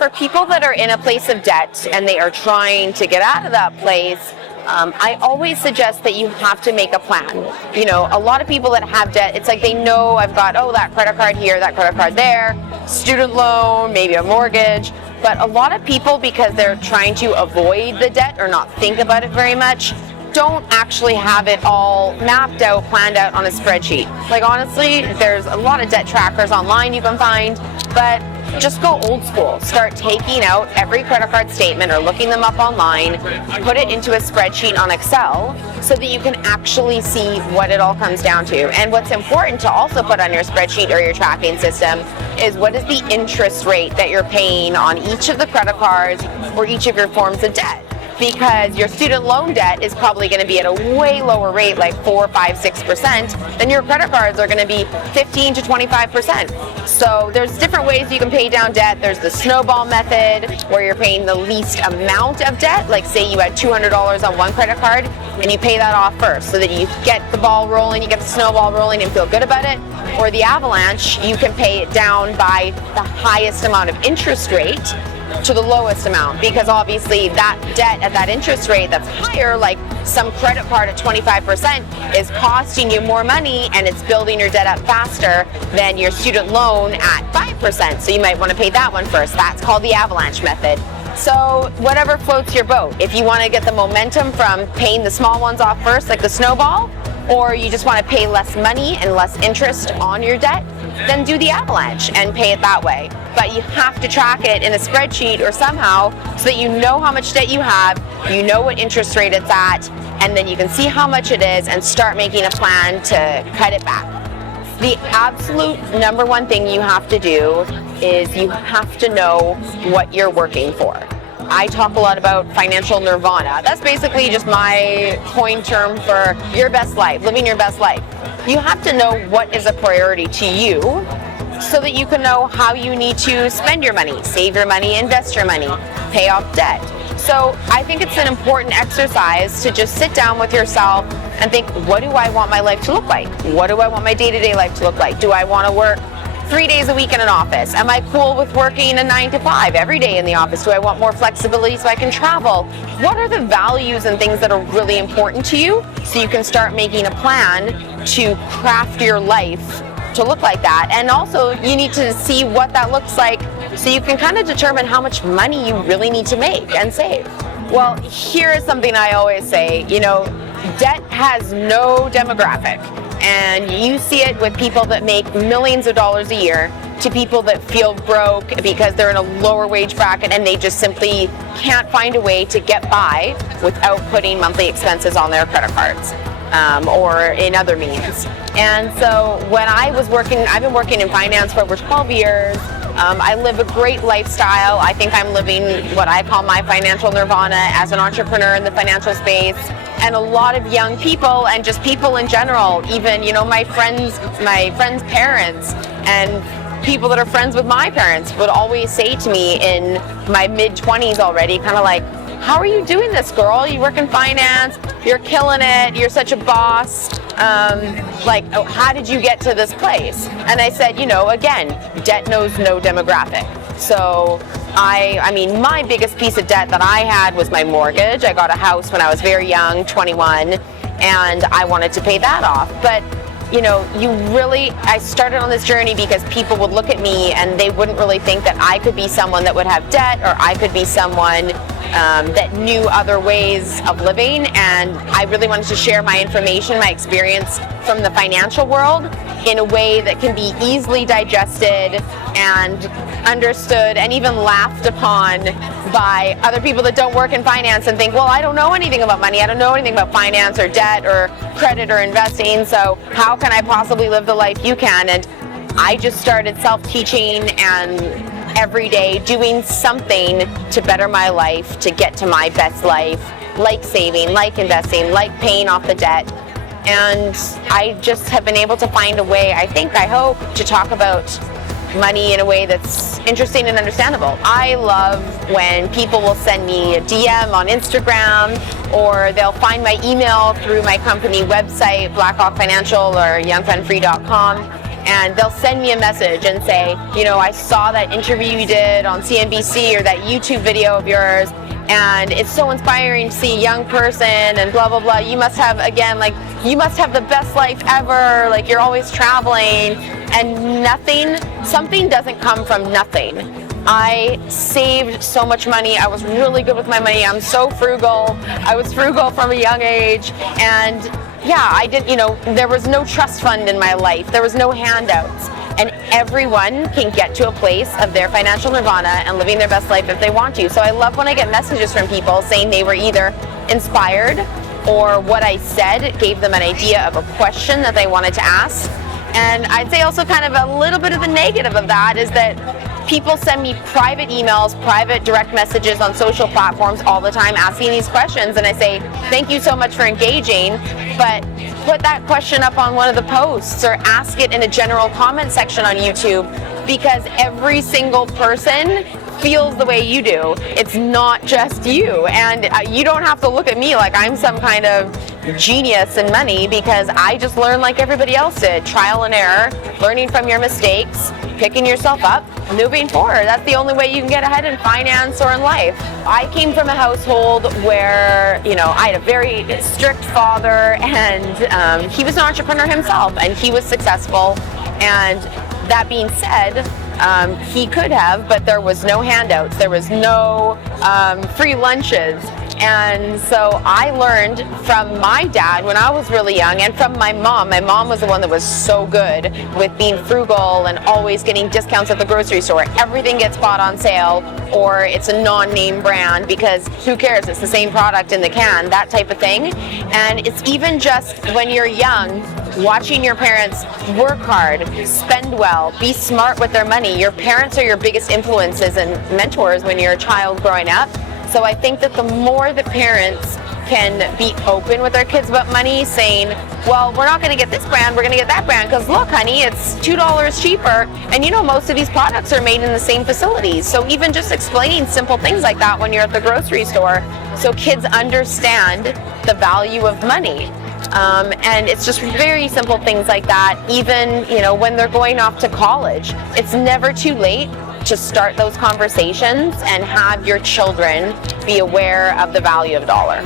for people that are in a place of debt and they are trying to get out of that place, I always suggest that you have to make a plan. You know, a lot of people that have debt, it's like they know I've got, that credit card here, that credit card there, student loan, maybe a mortgage. But a lot of people, because they're trying to avoid the debt or not think about it very much, don't actually have it all mapped out, planned out on a spreadsheet. Like honestly, there's a lot of debt trackers online you can find, but just go old school. Start taking out every credit card statement or looking them up online, put it into a spreadsheet on Excel so that you can actually see what it all comes down to. And what's important to also put on your spreadsheet or your tracking system is what is the interest rate that you're paying on each of the credit cards or each of your forms of debt. Because your student loan debt is probably going to be at a way lower rate, like 4, 5, 6%, than your credit cards are going to be 15 to 25%. So there's different ways you can pay down debt. There's the snowball method, where you're paying the least amount of debt. Like say you had $200 on one credit card, and you pay that off first so that you get the ball rolling, you get the snowball rolling and feel good about it. Or the avalanche, you can pay it down by the highest amount of interest rate to the lowest amount, because obviously that debt at that interest rate that's higher, like some credit card at 25%, is costing you more money and it's building your debt up faster than your student loan at 5%. So you might want to pay that one first. That's called the avalanche method. So whatever floats your boat. If you want to get the momentum from paying the small ones off first, like the snowball, or you just want to pay less money and less interest on your debt, then do the avalanche and pay it that way. But you have to track it in a spreadsheet or somehow so that you know how much debt you have, you know what interest rate it's at, and then you can see how much it is and start making a plan to cut it back. The absolute number one thing you have to do is you have to know what you're working for. I talk a lot about financial nirvana. That's basically just my coin term for your best life, living your best life. You have to know what is a priority to you so that you can know how you need to spend your money, save your money, invest your money, pay off debt. So I think it's an important exercise to just sit down with yourself and think, what do I want my life to look like? What do I want my day-to-day life to look like? Do I want to work 3 days a week in an office? Am I cool with working a 9 to 5 every day in the office? Do I want more flexibility so I can travel? What are the values and things that are really important to you so you can start making a plan to craft your life to look like that? And also you need to see what that looks like so you can kind of determine how much money you really need to make and save. Well, here is something I always say, debt has no demographic. And you see it with people that make millions of dollars a year to people that feel broke because they're in a lower wage bracket and they just simply can't find a way to get by without putting monthly expenses on their credit cards or in other means. And so when I've been working in finance for over 12 years. I live a great lifestyle. I think I'm living what I call my financial nirvana as an entrepreneur in the financial space. And a lot of young people and just people in general, even, my friends' parents and people that are friends with my parents would always say to me in my mid-20s already, kind of like, how are you doing this, girl? You work in finance, you're killing it, you're such a boss. How did you get to this place? And I said, again, debt knows no demographic. So my biggest piece of debt that I had was my mortgage. I got a house when I was very young, 21, and I wanted to pay that off. But I started on this journey because people would look at me and they wouldn't really think that I could be someone that would have debt, or I could be someone that knew other ways of living. And I really wanted to share my information, my experience from the financial world in a way that can be easily digested and understood and even laughed upon by other people that don't work in finance and think, well, I don't know anything about money. I don't know anything about finance or debt or credit or investing. So how can I possibly live the life you can? And I just started self-teaching and every day doing something to better my life, to get to my best life, like saving, like investing, like paying off the debt. And I just have been able to find a way, I hope, to talk about money in a way that's interesting and understandable. I love when people will send me a DM on Instagram, or they'll find my email through my company website, Blackhawk Financial or youngfunfree.com, and they'll send me a message and say, I saw that interview you did on CNBC or that YouTube video of yours, and it's so inspiring to see a young person and blah, blah, blah. You must have, again, you must have the best life ever. You're always traveling, and something doesn't come from nothing. I saved so much money. I was really good with my money. I'm so frugal. I was frugal from a young age. And yeah, I did, there was no trust fund in my life. There was no handouts. And everyone can get to a place of their financial nirvana and living their best life if they want to. So I love when I get messages from people saying they were either inspired or what I said gave them an idea of a question that they wanted to ask. And I'd say also kind of a little bit of the negative of that is that people send me private emails, private direct messages on social platforms all the time asking these questions, and I say, thank you so much for engaging, but put that question up on one of the posts or ask it in a general comment section on YouTube, because every single person feels the way you do. It's not just you, and you don't have to look at me like I'm some kind of genius in money, because I just learned like everybody else did, trial and error, learning from your mistakes, picking yourself up, moving forward. That's the only way you can get ahead in finance or in life. I came from a household where, I had a very strict father, and he was an entrepreneur himself, and he was successful. And that being said, he could have, but there was no handouts. There was no free lunches. And so I learned from my dad when I was really young, and from my mom. My mom was the one that was so good with being frugal and always getting discounts at the grocery store. Everything gets bought on sale, or it's a non-name brand, because who cares? It's the same product in the can, that type of thing. And it's even just when you're young, watching your parents work hard, spend well, be smart with their money. Your parents are your biggest influences and mentors when you're a child growing up. So I think that the more the parents can be open with their kids about money, saying, well, we're not going to get this brand, we're going to get that brand, because look, honey, it's $2 cheaper, and most of these products are made in the same facilities. So even just explaining simple things like that when you're at the grocery store, so kids understand the value of money. And it's just very simple things like that. Even, when they're going off to college, it's never too late to start those conversations and have your children be aware of the value of dollar.